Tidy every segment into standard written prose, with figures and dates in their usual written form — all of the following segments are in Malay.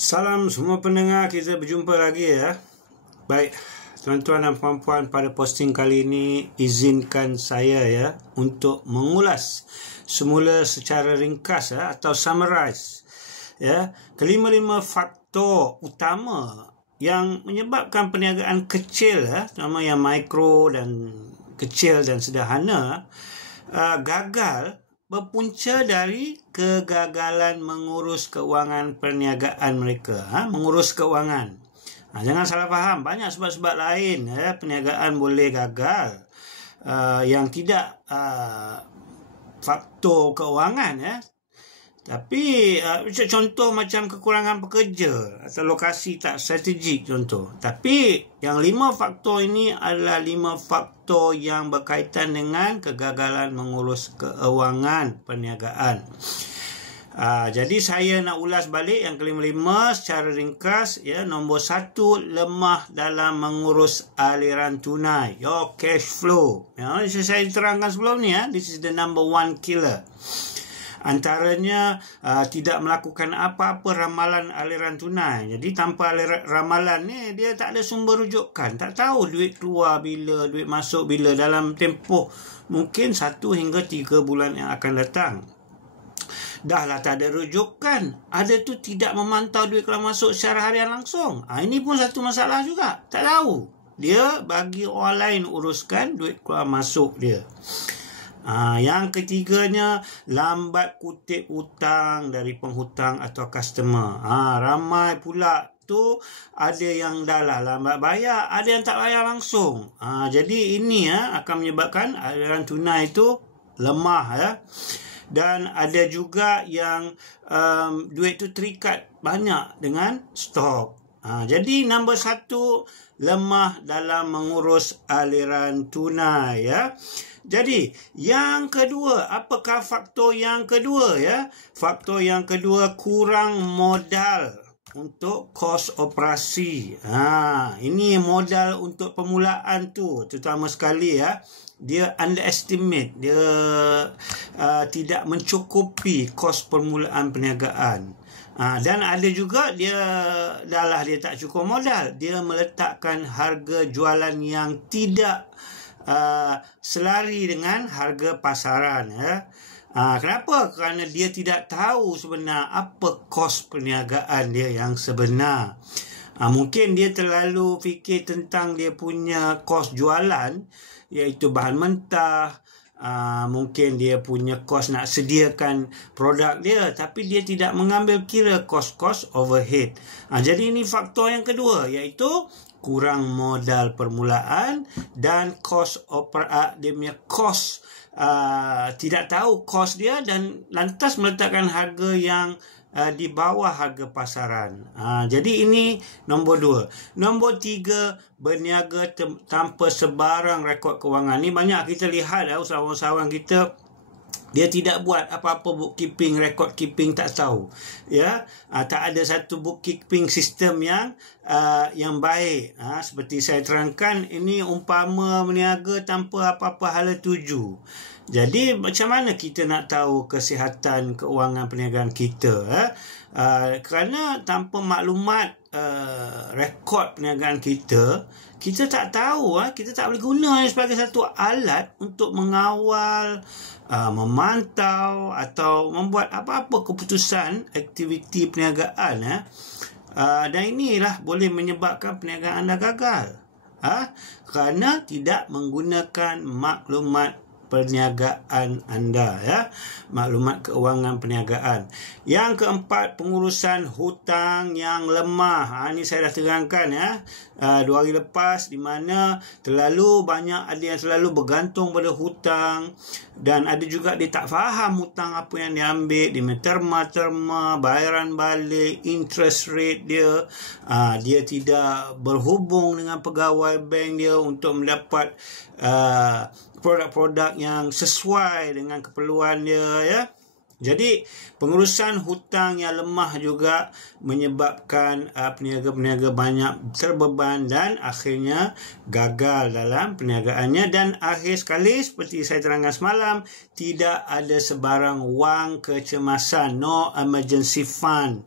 Salam semua pendengar, kita berjumpa lagi ya. Baik, tuan-tuan dan puan-puan, pada posting kali ini izinkan saya ya untuk mengulas semula secara ringkas ya, atau summarize ya, kelima-lima faktor utama yang menyebabkan perniagaan kecil ya, terutama yang mikro dan kecil dan sederhana gagal, berpunca dari kegagalan mengurus keuangan perniagaan mereka. Mengurus keuangan. Jangan salah faham. Banyak sebab-sebab lain perniagaan boleh gagal. Yang tidak faktor keuangan ya. Tapi contoh macam kekurangan pekerja atau lokasi tak strategik contoh. Tapi yang 5 faktor ini adalah 5 faktor yang berkaitan dengan kegagalan mengurus keuangan perniagaan. Jadi saya nak ulas balik yang kelima-lima secara ringkas ya. Nombor 1, lemah dalam mengurus aliran tunai, your cash flow. Saya terangkan sebelum ni ya. This is the number 1 killer. Antaranya tidak melakukan apa-apa ramalan aliran tunai. Jadi tanpa ramalan ni dia tak ada sumber rujukan. Tak tahu duit keluar bila, duit masuk bila dalam tempoh mungkin 1 hingga 3 bulan yang akan datang. Dah lah tak ada rujukan. Ada tu tidak memantau duit keluar masuk secara harian langsung. Ini pun satu masalah juga. Tak tahu. Dia bagi orang lain uruskan duit keluar masuk dia. Yang ketiganya, lambat kutip hutang dari penghutang atau customer. Ramai pula tu ada yang dah lah lambat bayar, ada yang tak bayar langsung. Jadi ini akan menyebabkan aliran tunai itu lemah ya. Dan ada juga yang duit tu terikat banyak dengan stok. Jadi nombor 1, lemah dalam mengurus aliran tunai ya. Jadi yang kedua, apakah faktor yang kedua ya? Faktor yang kedua, kurang modal untuk kos operasi. Ini modal untuk permulaan tu terutama sekali ya. Dia underestimate, dia tidak mencukupi kos permulaan perniagaan. Dan ada juga dia tak cukup modal, dia meletakkan harga jualan yang tidak selari dengan harga pasaran ya. Kenapa? Kerana dia tidak tahu sebenar apa kos perniagaan dia yang sebenar. Mungkin dia terlalu fikir tentang dia punya kos jualan, iaitu bahan mentah. Mungkin dia punya kos nak sediakan produk dia, tapi dia tidak mengambil kira kos-kos overhead. Jadi ini faktor yang kedua, iaitu kurang modal permulaan dan kos dia punya kos, tidak tahu kos dia dan lantas meletakkan harga yang di bawah harga pasaran. Jadi ini nombor 2. Nombor 3, berniaga tanpa sebarang rekod kewangan. Ni banyak kita lihat usahawan-usahawan kita, dia tidak buat apa-apa bookkeeping, record keeping, tak tahu ya. Tak ada satu bookkeeping sistem yang baik. Seperti saya terangkan, ini umpama berniaga tanpa apa-apa hala tuju. Jadi macam mana kita nak tahu kesihatan keuangan perniagaan kita? Kerana tanpa maklumat rekod perniagaan kita tak tahu, kita tak boleh guna sebagai satu alat untuk mengawal, memantau atau membuat apa-apa keputusan aktiviti perniagaan. Dan inilah boleh menyebabkan perniagaan anda gagal. Kerana tidak menggunakan maklumat perniagaan anda ya, maklumat keuangan perniagaan. Yang keempat, pengurusan hutang yang lemah. Ini saya dah terangkan ya 2 hari lepas, di mana terlalu banyak, ada yang selalu bergantung pada hutang, dan ada juga dia tak faham hutang apa yang dia ambil, dia terma, bayaran balik, interest rate dia. Dia tidak berhubung dengan pegawai bank dia untuk mendapat produk-produk yang sesuai dengan keperluan dia ya. Jadi pengurusan hutang yang lemah juga menyebabkan peniaga-peniaga banyak terbeban dan akhirnya gagal dalam perniagaannya. Dan akhir sekali, seperti saya terangkan semalam, tidak ada sebarang wang kecemasan, no emergency fund.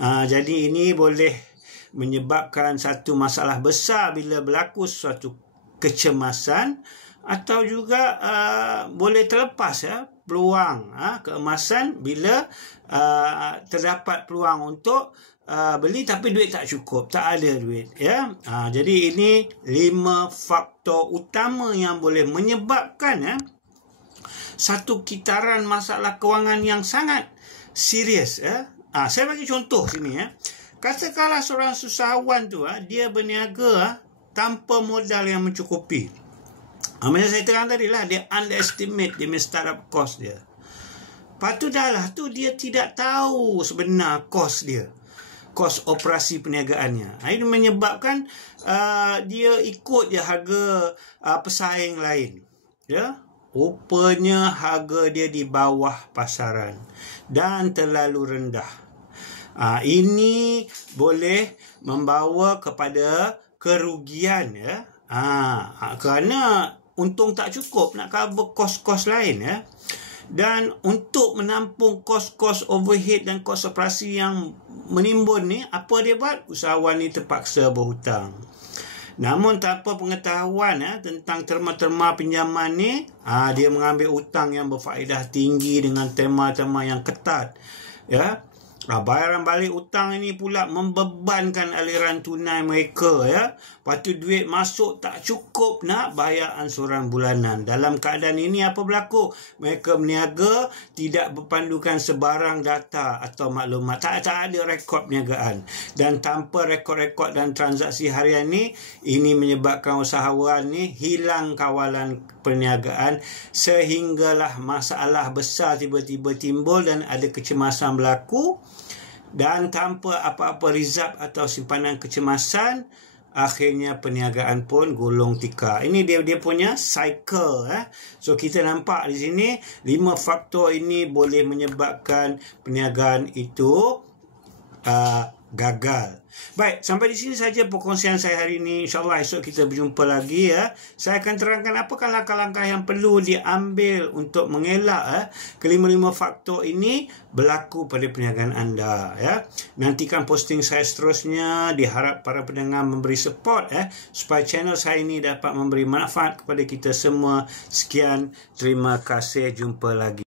Jadi ini boleh menyebabkan satu masalah besar bila berlaku suatu kecemasan, atau juga boleh terlepas peluang keemasan bila terdapat peluang untuk beli tapi duit tak cukup, tak ada duit jadi ini 5 faktor utama yang boleh menyebabkan satu kitaran masalah kewangan yang sangat serius. Saya bagi contoh sini. Katakanlah seorang usahawan tu dia berniaga tanpa modal yang mencukupi. Macam saya terang tadi lah, dia underestimate dia punya startup cost dia. Lepas tu dia tidak tahu sebenar cost dia, kos operasi perniagaannya. Ini menyebabkan dia ikut je harga pesaing lain. Rupanya harga dia di bawah pasaran dan terlalu rendah. Ini boleh membawa kepada kerugian kerana untung tak cukup nak cover kos-kos lain dan untuk menampung kos-kos overhead dan kos operasi yang menimbun ni, apa dia buat? Usahawan ni terpaksa berhutang. Namun tanpa pengetahuan tentang terma-terma pinjaman ni, dia mengambil hutang yang berfaedah tinggi dengan tema-tema yang ketat. Bayaran balik hutang ini pula membebankan aliran tunai mereka. Lepas tu duit masuk tak cukup nak bayar ansuran bulanan. Dalam keadaan ini apa berlaku? Mereka berniaga tidak berpandukan sebarang data atau maklumat. Tak ada rekod perniagaan. Dan tanpa rekod-rekod dan transaksi harian ini menyebabkan usahawan ni hilang kawalan perniagaan sehinggalah masalah besar tiba-tiba timbul dan ada kecemasan berlaku. Dan tanpa apa-apa reserve atau simpanan kecemasan, akhirnya perniagaan pun gulung tikar. Ini dia punya cycle. So kita nampak di sini 5 faktor ini boleh menyebabkan perniagaan itu gagal. Baik, sampai di sini saja perkongsian saya hari ini. InsyaAllah esok kita berjumpa lagi. Saya akan terangkan apakah langkah-langkah yang perlu diambil untuk mengelak kelima-lima faktor ini berlaku pada perniagaan anda. Nantikan posting saya seterusnya. Diharap para pendengar memberi support supaya channel saya ini dapat memberi manfaat kepada kita semua. Sekian, terima kasih, jumpa lagi.